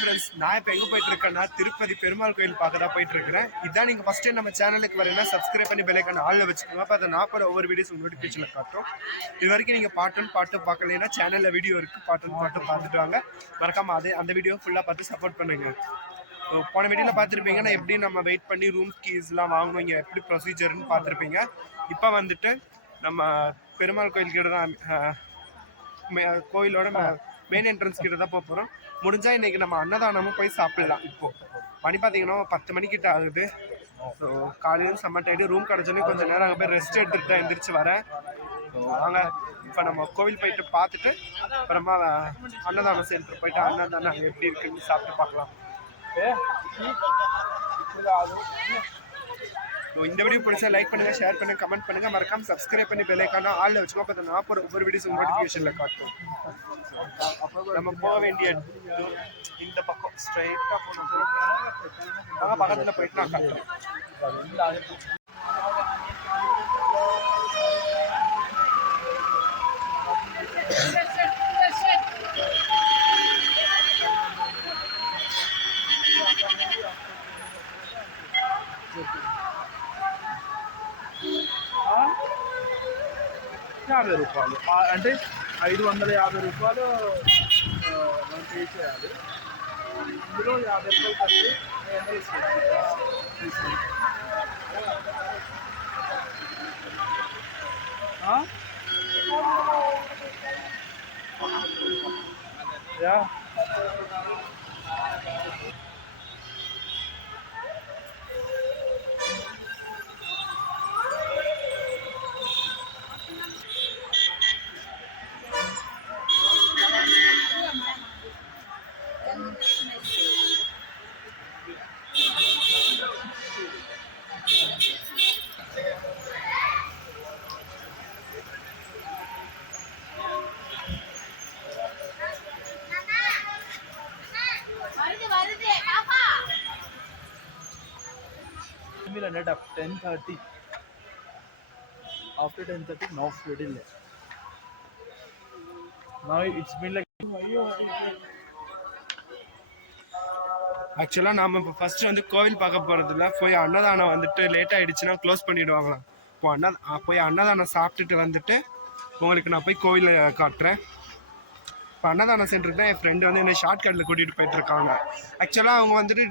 Friends, நான் இப்போ எங்கே போயிட்டுருக்கேன்னா திருப்பதி பெருமாள் கோயில் பார்க்க தான் போயிட்டுருக்கிறேன். இதான் நீங்கள் ஃபஸ்ட் டைம் நம்ம சேனலுக்கு வரீங்கன்னா சப்ஸ்கிரைப் பண்ணி பெல்லைக்கான ஆளில் வச்சுக்கோங்க. அப்போ அதை நான் போகிற ஒவ்வொரு வீடியோஸ் நோட்டிஃபிகேஷனில் காட்டும். இது வரைக்கும் நீங்கள் பாட்டு பார்க்கலைன்னா சேனலில் வீடியோ இருக்குது, பாட்டு பார்த்துட்டு வாங்க. மறக்காமல் அந்த வீடியோ ஃபுல்லாக பார்த்து சப்போர்ட் பண்ணுங்கள். போன வீடியோவில் பார்த்துருப்பீங்கன்னா எப்படி நம்ம வெயிட் பண்ணி ரூம் கீஸ்லாம் வாங்கணும், இங்கே எப்படி ப்ரொசீஜர்னு பார்த்துருப்பீங்க. இப்போ வந்துட்டு நம்ம பெருமாள் கோயில் கிட்ட தான் கோயிலோட மெயின் என்ட்ரன்ஸ் கிட்ட தான் போகிறோம். முடிஞ்சால் இன்றைக்கி நம்ம அன்னதானமும் போய் சாப்பிட்லாம். இப்போது மணி பார்த்தீங்கன்னா 10 மணிக்கிட்ட ஆகுது. ஸோ காலையில் செம்ம டைட்டு, ரூம் கிடச்சோன்னே கொஞ்சம் நேரம் அங்கே போய் ரெஸ்ட் எடுத்துகிட்டு தான் எந்திரிச்சு வரேன். ஸோ வாங்க இப்போ நம்ம கோவில் போயிட்டு பார்த்துட்டு அப்புறமா அன்னதானம் சென்டர் போயிட்டு அன்னதானம் அங்கே எப்படி இருக்குன்னு சாப்பிட்டு பார்க்கலாம். இந்த வீடியோ பிடிச்சா லைக் பண்ணுங்கள், ஷேர் பண்ணுங்கள், கமெண்ட் பண்ணுங்கள். மறக்காம சப்ஸ்கிரைப் பண்ணி பெல்லைக்கான ஆளில் வச்சுக்கோ. அப்போ நான் போகிற ஒவ்வொரு வீடியோஸ் நோட்டிஃபிகேஷனில் காட்டும். நம்ம போக வேண்டிய இந்த பக்கம் ஸ்ட்ரைட்டாக போனோம். பக்கத்தில் போயிட்டு நான் காட்டுறேன். ₹50 అంటే 550 రూపాయలు మనం పే చేయాలి. ఇందులో ₹50 కట్టి yeah At 10:30. After 10:30, no food in there. Now it's been like. ஆக்சுவலாக நாம் இப்போ ஃபஸ்ட்டு வந்து கோவில் பார்க்க போகிறதில்ல, போய் அன்னதானம் வந்துட்டு லேட் ஆகிடுச்சுன்னா க்ளோஸ் பண்ணிவிடுவாங்களாம். போய் அன்னதானம் சாப்பிட்டுட்டு வந்துட்டு உங்களுக்கு நான் போய் கோவிலில் காட்டுறேன். இப்போ அன்னதானம் சென்டருக்கு தான் என் ஃப்ரெண்டு வந்து என்னை ஷார்ட்கட்டில் கூட்டிகிட்டு போயிட்டுருக்காங்க. ஆக்சுவலாக அவங்க வந்துட்டு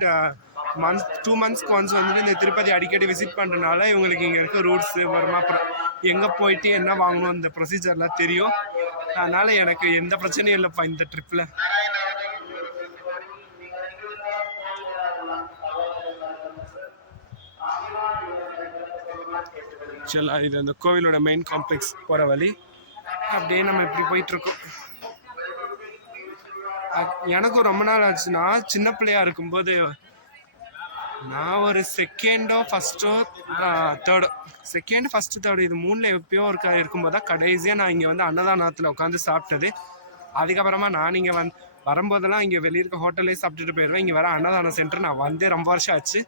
2 monthsக்கு ஒன்ஸ் வந்துட்டு இந்த திருப்பதி அடிக்கடி விசிட் பண்ணுறதுனால இவங்களுக்கு இங்கே இருக்க ரூட்ஸு வருமா, அப்புறம் எங்கே போயிட்டு என்ன வாங்கணும் இந்த ப்ரொசீஜர்லாம் தெரியும். அதனால் எனக்கு எந்த பிரச்சனையும் இல்லைப்பா இந்த ட்ரிப்பில். ஆக்சுவலாக இது அந்த கோவிலோட மெயின் காம்ப்ளெக்ஸ் போகிற வழி. அப்படியே நம்ம இப்படி போயிட்டுருக்கோம். எனக்கும் ரொம்ப நாள் ஆச்சு. நான் சின்ன பிள்ளையாக இருக்கும்போது நான் ஒரு செகண்டோ ஃபஸ்ட்டோ தேர்டு இது 3ல் எப்பயோ இருக்கும்போது தான் கடைசியாக நான் இங்கே வந்து அன்னதானத்தில் உட்காந்து சாப்பிட்டது. அதுக்கப்புறமா நான் இங்கே வரும்போதெல்லாம் இங்கே வெளியே இருக்க ஹோட்டல்லே சாப்பிட்டுட்டு போயிடுவேன். இங்கே வர அன்னதானம் சென்டர் நான் வந்து ரொம்ப வருஷம் ஆச்சு.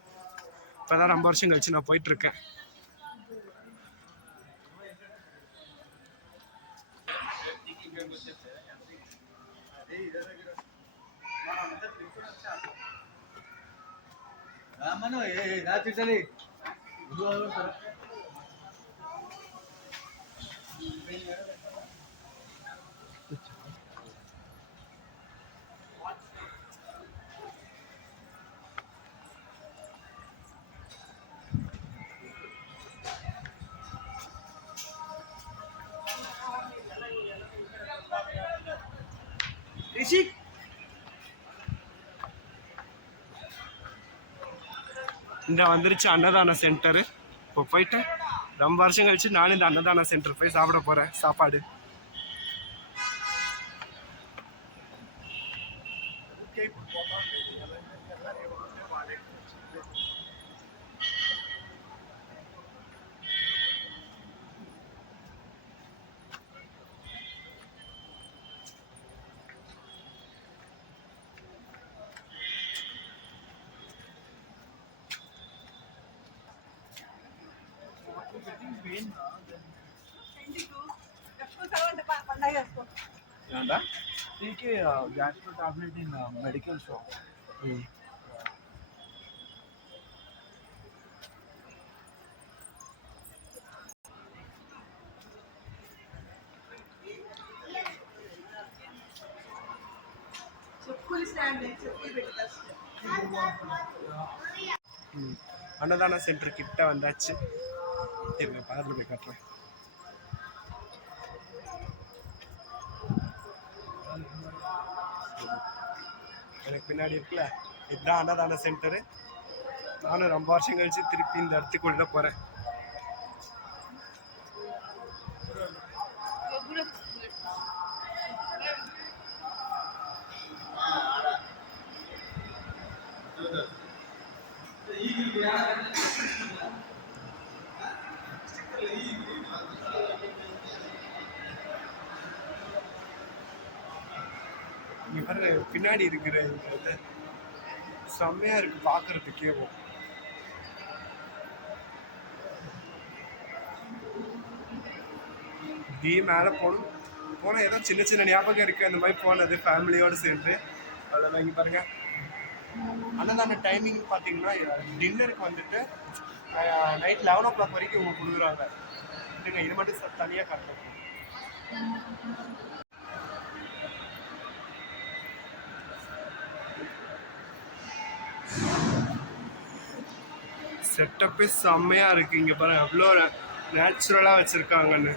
இப்போ தான் ரொம்ப வருஷம் கழிச்சு நான் போயிட்டுருக்கேன். இந்த வந்துருச்சு அன்னதான சென்டரு. இப்போ போயிட்டு ரொம்ப வருஷம் கழிச்சு நானும் இந்த அன்னதான சென்டர் போய் சாப்பிட போகிறேன் சாப்பாடு. ठीक है गैस्ट्रो टैबलेट इन मेडिकल शॉप ம். ம். அன்னதான சென்டர் கிட்ட வந்தாச்சு. இருங்க பக்கத்தில் போய் காட்டுறேன். எனக்கு பின்னாடி இருக்குல்ல, இதுதான் அன்னதான சென்டரு. நானும் ரொம்ப வருஷம் கழிச்சு திருப்பி இந்த இடத்துக்குள்ள போகிறேன். இங்க பாருங்க பின்னாடி இருக்கிற இந்த செம்மையா இருக்கு பாக்குறதுக்கே. இப்படியே மேலே போனால் ஏதோ சின்ன சின்ன ஞாபகம் இருக்குது அந்த மாதிரி போனது ஃபேமிலியோடு சேர்ந்து. அதில் இங்கே பாருங்கள் அன்னதான டைமிங் பார்த்தீங்கன்னா டின்னருக்கு வந்துட்டு நைட் 11 o'clock வரைக்கும் இவங்க கொடுக்குறாங்க. இல்லைங்க இது மட்டும் தனியாக காட்டுறோம். செட்டப்பே செம்மையாக இருக்குது. இங்கே பாருங்கள் அவ்வளோ நேச்சுரலாக வச்சுருக்காங்கன்னு.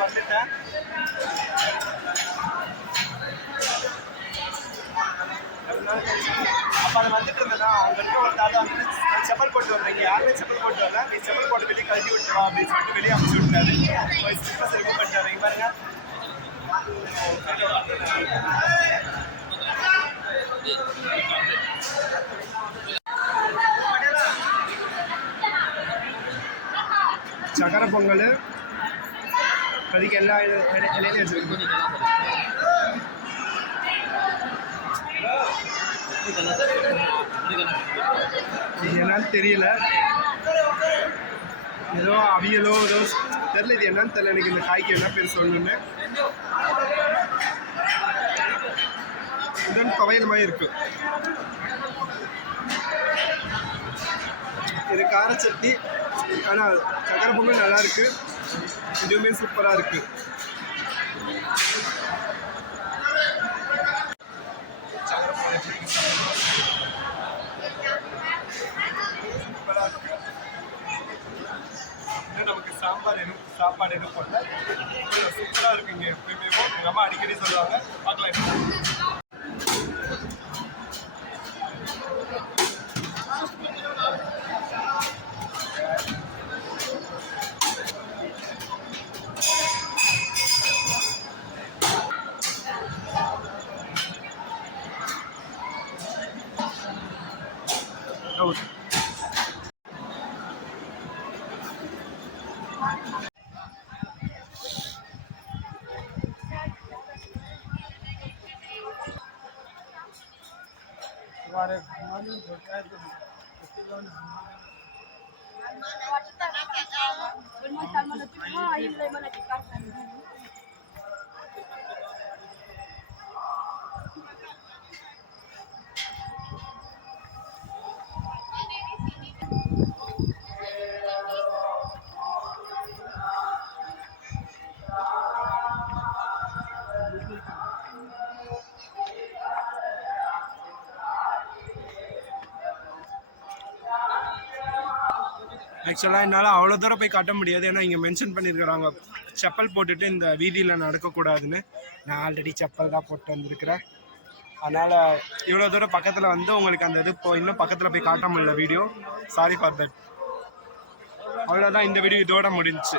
வந்துட்டேன். அப்போ அதை வந்துட்டு இருந்தேன்னா அங்கே இருக்க ஒரு தாத்தா வந்து செப்பல் போட்டு வந்தீங்க, யாருமே செப்பல் போட்டு வரல, நீ செப்பல் போட்டு வெளியே கழட்டி விட்டுருவா அப்படின்னு சொல்லிட்டு வெளியே அமுச்சு விட்டாரு. போய் ஸ்லிப்பர்ஸ் ரிமூவ் பண்ணிட்டாரு. இங்கே பாருங்க சக்கரை பொங்கல் அதுக்கு எல்லா இலையிலையும் வச்சுருக்கு. இது என்னன்னு தெரியல, ஏதோ அவியலோ ஏதோ தெரியல, இது என்னன்னு தெரியல எனக்கு. இந்த காய்க்கு என்ன பேர் சொல்லணும்னு. இதுன்னு துவையல் மாதிரி இருக்கு. இது கார சட்னி, ஆனால் சக்கரை பொங்கல் நல்லா இருக்கு, இதுவுமே சூப்பராக இருக்கு. நமக்கு சாப்பாடு எதுவும் போடல, சூப்பராக இருக்குங்க. எப்பயுமே எங்கள் அம்மா அடிக்கடி சொல்லுவாங்க. பார்க்கலாம். ஆக்சுவலாக என்னால் அவ்வளோ தூரம் போய் காட்ட முடியாது, ஏன்னா இங்கே மென்ஷன் பண்ணியிருக்கிறாங்க செப்பல் போட்டுட்டு இந்த வீதியில் நடக்கக்கூடாதுன்னு. நான் ஆல்ரெடி செப்பல் தான் போட்டு வந்திருக்கிறேன். அதனால் இவ்வளோ தூரம் பக்கத்தில் வந்து உங்களுக்கு அந்த இது இன்னும் பக்கத்தில் போய் காட்ட முடியல வீடியோ. Sorry for that. அவ்வளோதான், இந்த வீடியோ இதோட முடிஞ்சுச்சு.